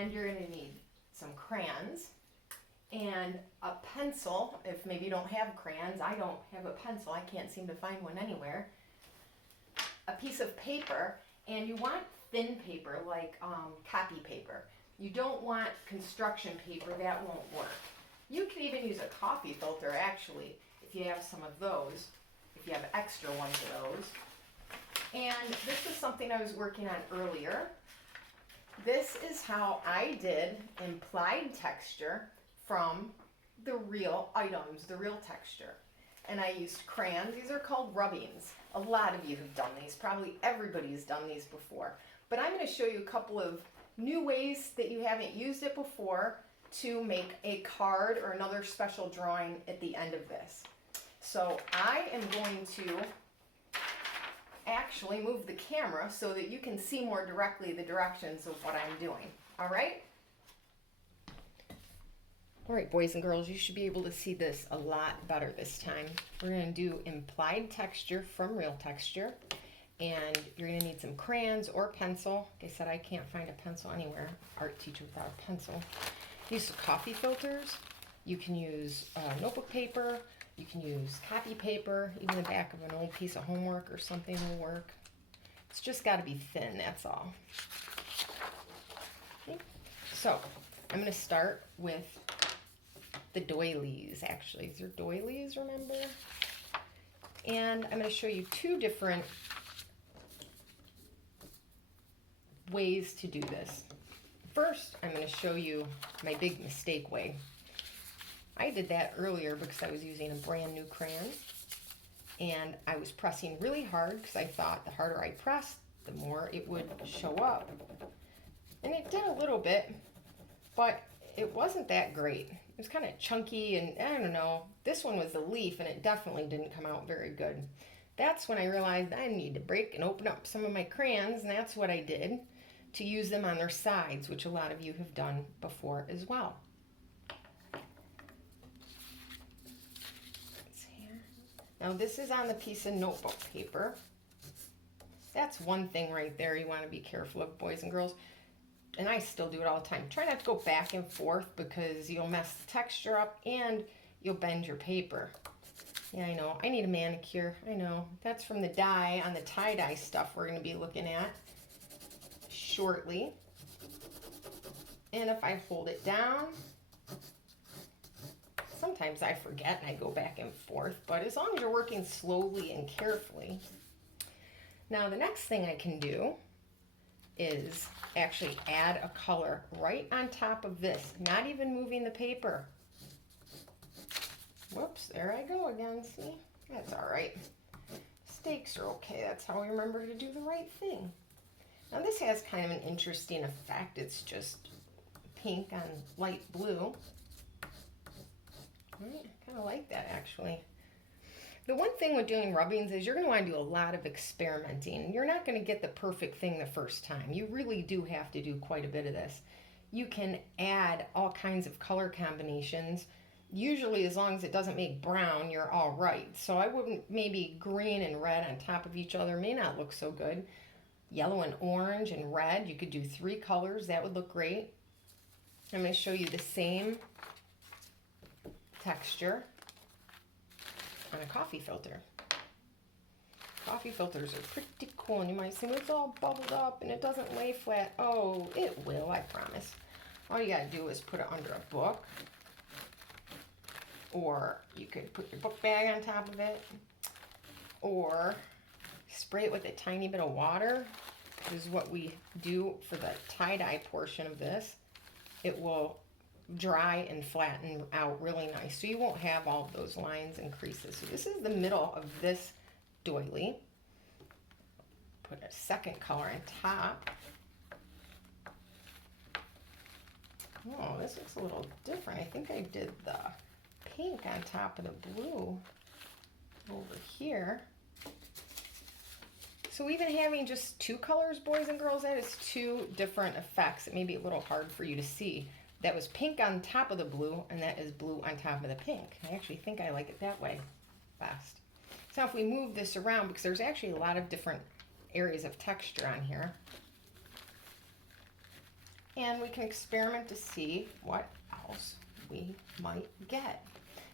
And you're going to need some crayons and a pencil. If maybe you don't have crayons, I don't have a pencil. I can't seem to find one anywhere. A piece of paper, and you want thin paper like copy paper. You don't want construction paper, that won't work. You can even use a coffee filter actually, if you have some of those, if you have extra ones of those. And this is something I was working on earlier. This is how I did implied texture from the real items, the real texture. And I used crayons. These are called rubbings. A lot of you have done these. Probably everybody's done these before. But I'm going to show you a couple of new ways that you haven't used it before to make a card or another special drawing at the end of this. So I am going to actually move the camera so that you can see more directly the directions of what I'm doing. All right? All right, boys and girls, you should be able to see this a lot better this time. We're going to do implied texture from real texture. And you're going to need some crayons or pencil. Like I said, I can't find a pencil anywhere. Art teacher without a pencil. Use coffee filters. You can use notebook paper. You can use copy paper. Even the back of an old piece of homework or something will work. It's just got to be thin, that's all. Okay. So I'm going to start with the doilies, actually. These are doilies, remember? And I'm going to show you two different ways to do this. First, I'm going to show you my big mistake way. I did that earlier because I was using a brand new crayon and I was pressing really hard because I thought the harder I pressed, the more it would show up. And it did a little bit, but it wasn't that great. It was kind of chunky and I don't know. This one was the leaf and it definitely didn't come out very good. That's when I realized I need to break and open up some of my crayons, and that's what I did to use them on their sides, which a lot of you have done before as well. Now this is on the piece of notebook paper. That's one thing right there you want to be careful of, boys and girls. And I still do it all the time. Try not to go back and forth because you'll mess the texture up and you'll bend your paper. Yeah, I know. I need a manicure. I know. That's from the die on the tie-dye stuff we're going to be looking at shortly. And if I hold it down, sometimes I forget and I go back and forth, but as long as you're working slowly and carefully. Now the next thing I can do is actually add a color right on top of this, not even moving the paper. Whoops, there I go again, see? That's all right. Mistakes are okay, that's how we remember to do the right thing. Now this has kind of an interesting effect. It's just pink on light blue. I kind of like that actually. The one thing with doing rubbings is you're going to want to do a lot of experimenting. You're not going to get the perfect thing the first time. You really do have to do quite a bit of this. You can add all kinds of color combinations. Usually as long as it doesn't make brown, you're all right. So I wouldn't, maybe green and red on top of each other may not look so good. Yellow and orange and red, you could do 3 colors. That would look great. I'm going to show you the same texture on a coffee filter. Coffee filters are pretty cool, and you might say, well, it's all bubbled up and it doesn't lay flat. Oh, it will, I promise. All you gotta do is put it under a book, or you could put your book bag on top of it, or spray it with a tiny bit of water. This is what we do for the tie-dye portion of this. It will dry and flatten out really nice, so you won't have all of those lines and creases. So this is the middle of this doily. Put a second color on top. Oh, this looks a little different. I think I did the pink on top of the blue over here. So even having just 2 colors, boys and girls, that is 2 different effects. It may be a little hard for you to see. That was pink on top of the blue, and that is blue on top of the pink. I actually think I like it that way best. So if we move this around, because there's actually a lot of different areas of texture on here. and we can experiment to see what else we might get.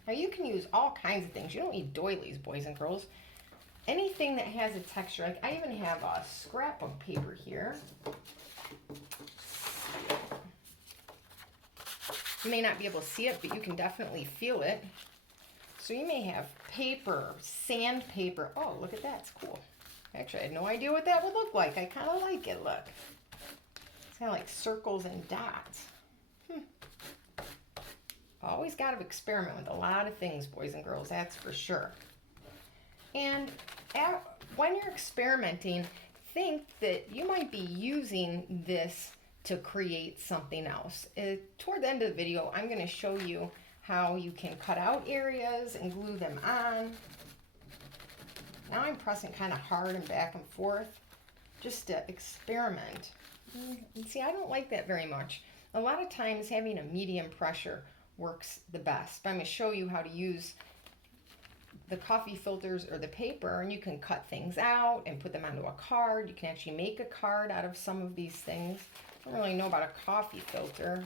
Now you can use all kinds of things. You don't need doilies, boys and girls. Anything that has a texture. Like I even have a scrapbook paper here. You may not be able to see it, but you can definitely feel it. So you may have paper, sandpaper. Oh, look at that. It's cool. Actually, I had no idea what that would look like. I kind of like it. Look. It's kind of like circles and dots. Always got to experiment with a lot of things, boys and girls. That's for sure. And when you're experimenting, think that you might be using this to create something else. Toward the end of the video, I'm going to show you how you can cut out areas and glue them on. Now I'm pressing kind of hard and back and forth just to experiment. And see, I don't like that very much. A lot of times having a medium pressure works the best. But I'm going to show you how to use the coffee filters or the paper, and you can cut things out and put them onto a card. You can actually make a card out of some of these things. I don't really know about a coffee filter.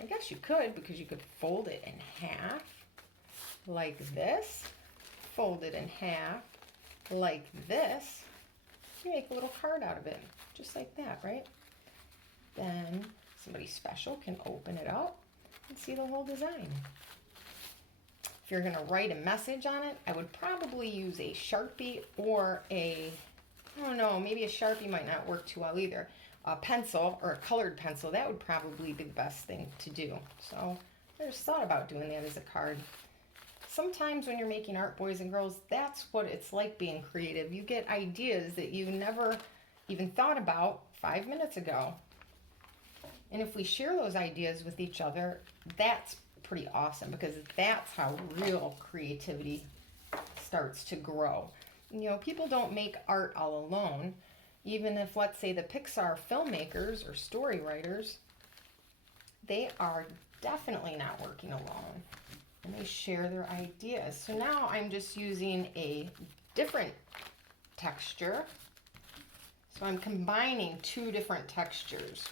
I guess you could, because you could fold it in half like this, fold it in half like this. You make a little card out of it, just like that, right? Then somebody special can open it up and see the whole design. If you're going to write a message on it, I would probably use a Sharpie or I don't know, maybe a Sharpie might not work too well either. A pencil or a colored pencil, that would probably be the best thing to do. So I just thought about doing that as a card. Sometimes when you're making art, boys and girls, that's what it's like being creative. You get ideas that you never even thought about 5 minutes ago. And if we share those ideas with each other, that's pretty awesome, because that's how real creativity starts to grow. You know, people don't make art all alone. Even if, let's say, the Pixar filmmakers or story writers, they are definitely not working alone. And they share their ideas. So now I'm just using a different texture. So I'm combining two different textures.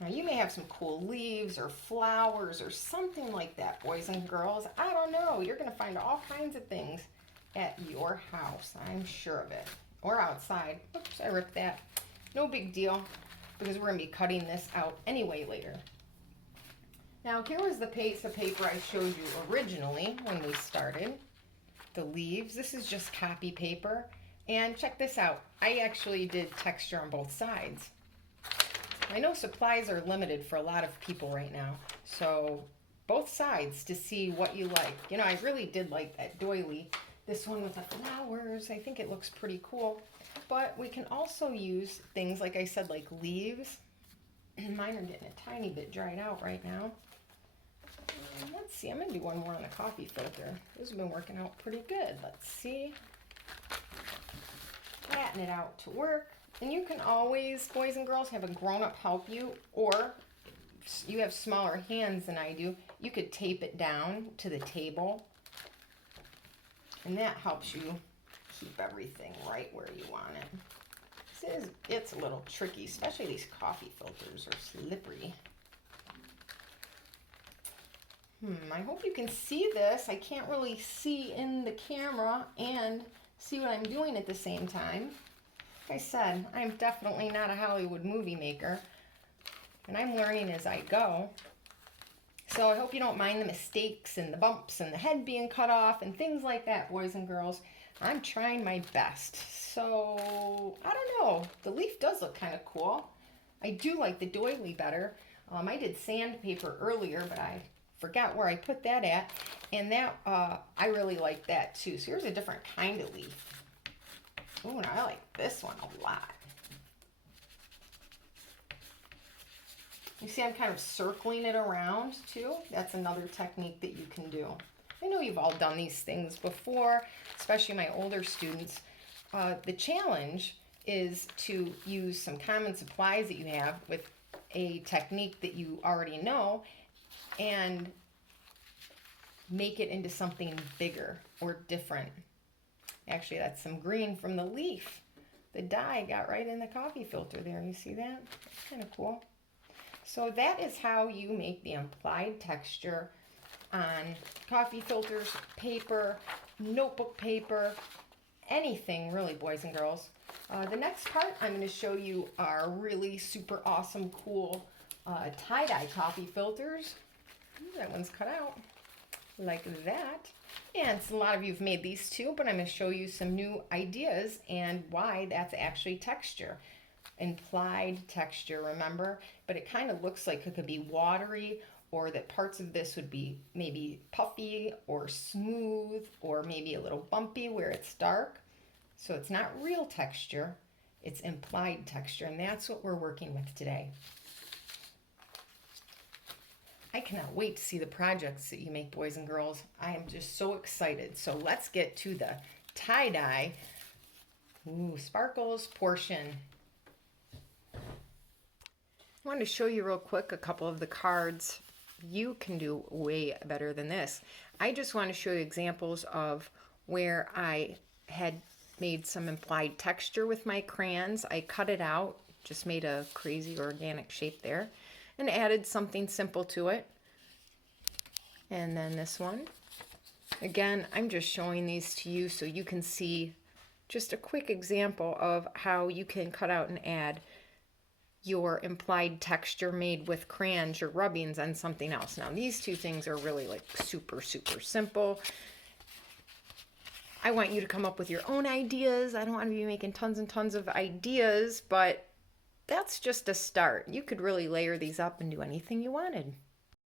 Now you may have some cool leaves or flowers or something like that, boys and girls. I don't know. You're going to find all kinds of things at your house. I'm sure of it. Or outside. Oops, I ripped that. No big deal, because we're going to be cutting this out anyway later. Now here was the piece of paper I showed you originally when we started. The leaves. This is just copy paper. And check this out. I actually did texture on both sides. I know supplies are limited for a lot of people right now, so both sides to see what you like. You know, I really did like that doily. This one with the flowers, I think it looks pretty cool. But we can also use things, like I said, like leaves. Mine are getting a tiny bit dried out right now. Let's see, I'm going to do one more on the coffee filter. This has been working out pretty good. Let's see. Flatten it out to work. And you can always, boys and girls, have a grown-up help you, or you have smaller hands than I do, you could tape it down to the table. And that helps you keep everything right where you want it. It's a little tricky, especially these coffee filters are slippery. I hope you can see this. I can't really see in the camera and see what I'm doing at the same time. Like I said, I'm definitely not a Hollywood movie maker, and I'm learning as I go. So I hope you don't mind the mistakes and the bumps and the head being cut off and things like that, boys and girls. I'm trying my best. So, I don't know. The leaf does look kind of cool. I do like the doily better. I did sandpaper earlier, but I forgot where I put that at. And that, I really like that too. So here's a different kind of leaf. Ooh, and I like this one a lot. You see I'm kind of circling it around too. That's another technique that you can do. I know you've all done these things before, especially my older students. The challenge is to use some common supplies that you have with a technique that you already know and make it into something bigger or different. Actually, that's some green from the leaf. The dye got right in the coffee filter there. You see that? It's kind of cool. So that is how you make the implied texture on coffee filters, paper, notebook paper, anything really, boys and girls. The next part, I'm going to show you our really super awesome, cool tie-dye coffee filters. Ooh, that one's cut out like that. And a lot of you have made these too, but I'm going to show you some new ideas and why that's actually texture. Implied texture, remember? But it kind of looks like it could be watery, or that parts of this would be maybe puffy or smooth or maybe a little bumpy where it's dark. So it's not real texture, it's implied texture, and that's what we're working with today. I cannot wait to see the projects that you make, boys and girls. I am just so excited. So let's get to the tie-dye sparkles portion. I wanted to show you real quick a couple of the cards. You can do way better than this. I just want to show you examples of where I had made some implied texture with my crayons. I cut it out, just made a crazy organic shape there, and added something simple to it. And then this one. Again, I'm just showing these to you so you can see just a quick example of how you can cut out and add your implied texture made with crayons, your rubbings, on something else. Now, these two things are really like super, super simple. I want you to come up with your own ideas. I don't want to be making tons and tons of ideas, but that's just a start. You could really layer these up and do anything you wanted.